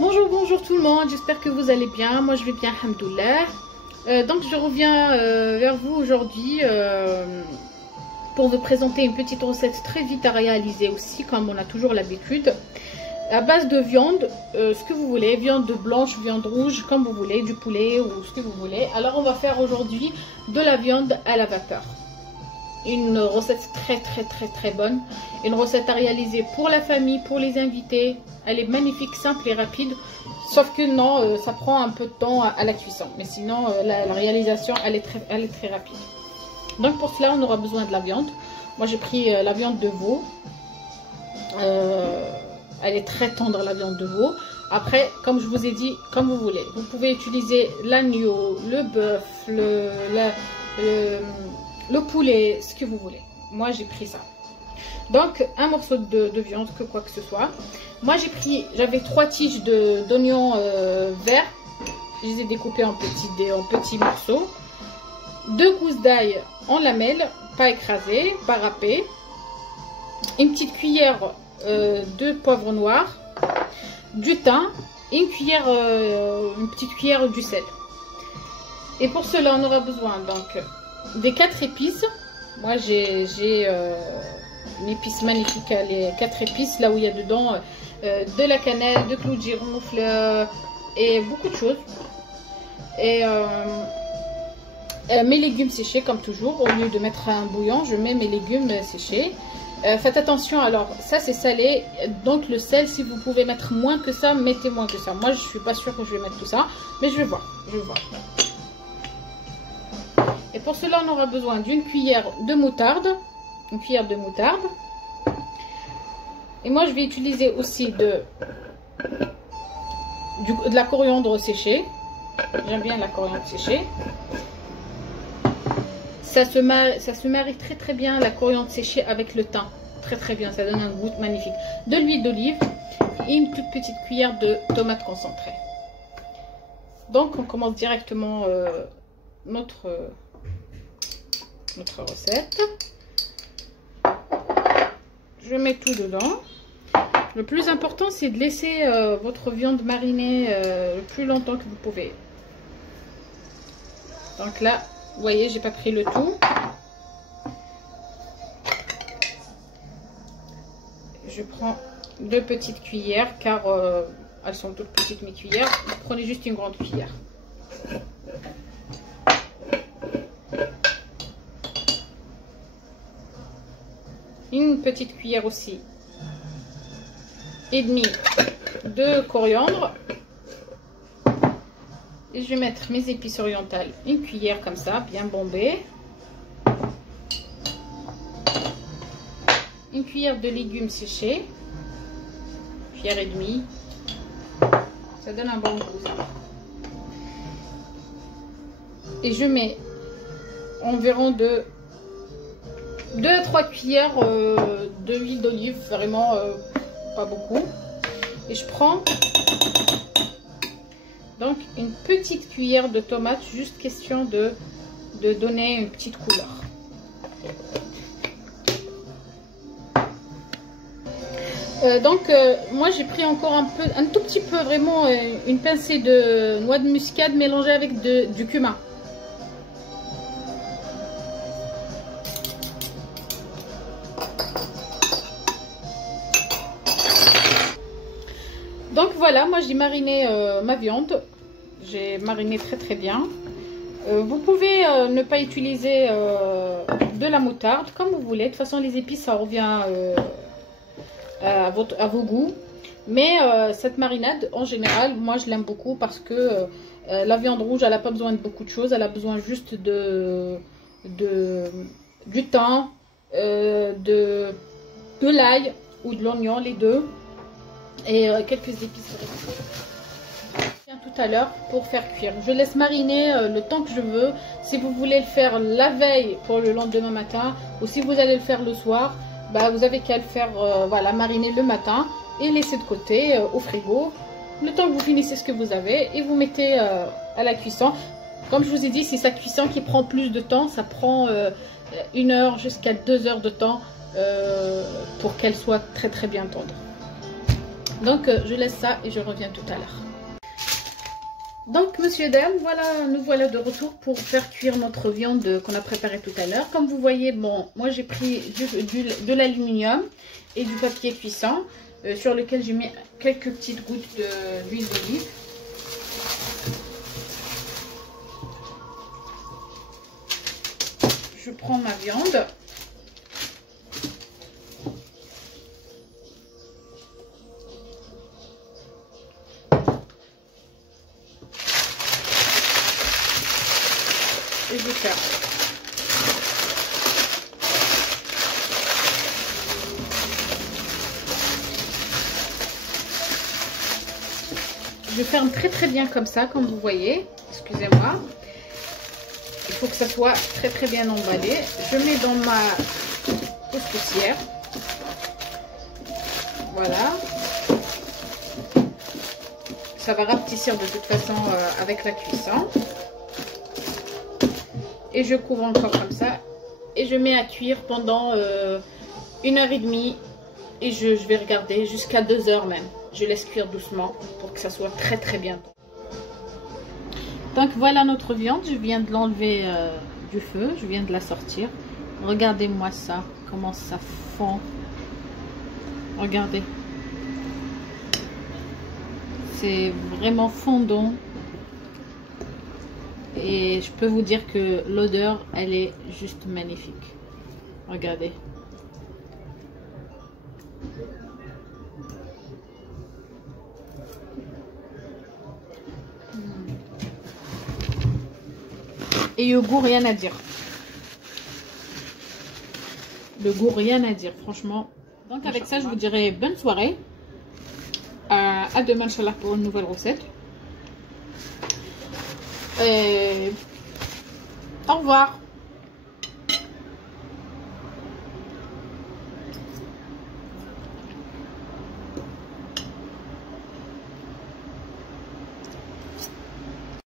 Bonjour, bonjour tout le monde, j'espère que vous allez bien. Moi je vais bien, alhamdoulilah. Donc je reviens vers vous aujourd'hui pour vous présenter une petite recette très vite à réaliser aussi, comme on a toujours l'habitude. À base de viande, ce que vous voulez, viande blanche, viande rouge, comme vous voulez, du poulet ou ce que vous voulez. Alors on va faire aujourd'hui de la viande à la vapeur. Une recette très bonne. Une recette à réaliser pour la famille, pour les invités. Elle est magnifique, simple et rapide. Sauf que non, ça prend un peu de temps à la cuisson. Mais sinon, la réalisation, elle est très rapide. Donc pour cela, on aura besoin de la viande. Moi, j'ai pris la viande de veau. Elle est très tendre, la viande de veau. Après, comme je vous ai dit, comme vous voulez. Vous pouvez utiliser l'agneau, le bœuf, le poulet, ce que vous voulez. Moi, j'ai pris ça. Donc, un morceau de viande, que quoi que ce soit. Moi, j'avais 3 tiges d'oignons verts. Je les ai découpés en petits morceaux. 2 gousses d'ail en lamelles, pas écrasées, pas râpées. Une petite cuillère de poivre noir, du thym et une petite cuillère du sel. Et pour cela, on aura besoin donc des 4 épices. Moi, j'ai une épice magnifique, les 4 épices, là où il y a dedans de la cannelle, de clous de girofle et beaucoup de choses. Et mes légumes séchés, comme toujours. Au lieu de mettre un bouillon, je mets mes légumes séchés. Faites attention, alors ça c'est salé, donc le sel, si vous pouvez mettre moins que ça, mettez moins que ça. Moi je suis pas sûre que je vais mettre tout ça, mais je vais voir. Et pour cela, on aura besoin d'une cuillère de moutarde. Et moi, je vais utiliser aussi de la coriandre séchée. J'aime bien la coriandre séchée. Ça se marie très bien, la coriandre séchée avec le thym. Très bien, ça donne un goût magnifique. De l'huile d'olive et une toute petite cuillère de tomates concentrées. Donc, on commence directement notre recette. Je mets tout dedans. Le plus important, c'est de laisser votre viande mariner le plus longtemps que vous pouvez. Donc là, vous voyez, j'ai pas pris le tout. Je prends 2 petites cuillères, car elles sont toutes petites mes cuillères. Vous prenez juste une grande cuillère. Une petite cuillère aussi et demie de coriandre. Et je vais mettre mes épices orientales, une cuillère comme ça, bien bombée. Une cuillère de légumes séchés, cuillère et demie. Ça donne un bon goût, ça. Et je mets environ 2 à 3 cuillères d'huile d'olive, vraiment pas beaucoup. Et je prends donc une petite cuillère de tomates, juste question de donner une petite couleur. Moi j'ai pris encore un tout petit peu, vraiment une pincée de noix de muscade mélangée avec du cumin. Donc voilà, moi j'ai mariné ma viande. J'ai mariné très bien. Vous pouvez ne pas utiliser de la moutarde, comme vous voulez. De toute façon, les épices, ça revient à vos goûts. Mais cette marinade, en général, moi je l'aime beaucoup parce que la viande rouge, elle n'a pas besoin de beaucoup de choses. Elle a besoin juste du thym, de l'ail ou de l'oignon, les deux. Et quelques épices tout à l'heure pour faire cuire. Je laisse mariner le temps que je veux. Si vous voulez le faire la veille pour le lendemain matin, ou si vous allez le faire le soir, bah, vous avez qu'à le faire voilà, mariner le matin et laisser de côté au frigo le temps que vous finissez ce que vous avez et vous mettez à la cuisson. Comme je vous ai dit, c'est sa cuisson qui prend plus de temps. Ça prend 1 heure jusqu'à 2 heures de temps pour qu'elle soit très bien tendre. Donc je laisse ça et je reviens tout à l'heure. Donc monsieur et dames, voilà, nous voilà de retour pour faire cuire notre viande qu'on a préparée tout à l'heure. Comme vous voyez, bon, moi j'ai pris de l'aluminium et du papier cuisson sur lequel j'ai mis quelques petites gouttes d'huile d'olive. Je prends ma viande. Et je ferme. Je ferme très bien comme ça, comme vous voyez. Excusez-moi. Il faut que ça soit très bien emballé. Je mets dans ma couscoussière. Voilà. Ça va rapetisser de toute façon avec la cuisson. Et je couvre encore comme ça. Et je mets à cuire pendant 1h30. Et je vais regarder jusqu'à 2 heures même. Je laisse cuire doucement pour que ça soit très bien. Donc voilà notre viande. Je viens de l'enlever du feu. Je viens de la sortir. Regardez-moi ça. Comment ça fond. Regardez. C'est vraiment fondant. Et je peux vous dire que l'odeur, elle est juste magnifique. Regardez. Et le goût, rien à dire. Le goût, rien à dire, franchement. Donc avec ça, je vous dirai bonne soirée. À demain, Inch'Allah, pour une nouvelle recette. Et au revoir.